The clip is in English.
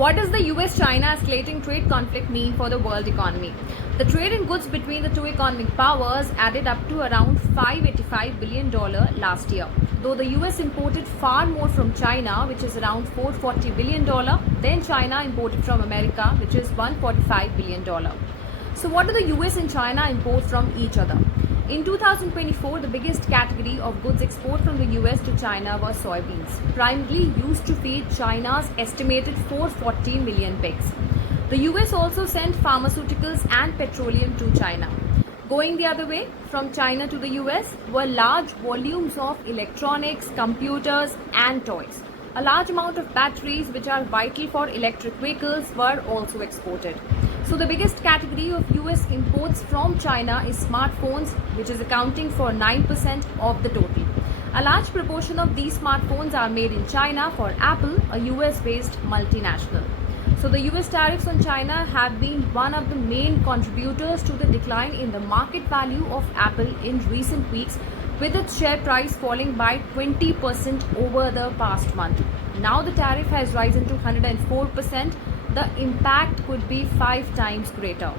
What does the US-China escalating trade conflict mean for the world economy? The trade in goods between the two economic powers added up to around $585 billion last year. Though the US imported far more from China, which is around $440 billion, than China imported from America, which is $145 billion. So what do the US and China import from each other? In 2024, the biggest category of goods export from the US to China was soybeans, primarily used to feed China's estimated 440 million pigs. The US also sent pharmaceuticals and petroleum to China. Going the other way, from China to the US were large volumes of electronics, computers, and toys. A large amount of batteries, which are vital for electric vehicles, were also exported. So the biggest category of US imports from China is smartphones, which is accounting for 9% of the total. A large proportion of these smartphones are made in China for Apple, a US-based multinational. So the US tariffs on China have been one of the main contributors to the decline in the market value of Apple in recent weeks, with its share price falling by 20% over the past month. Now the tariff has risen to 104%. The impact could be 5 times greater.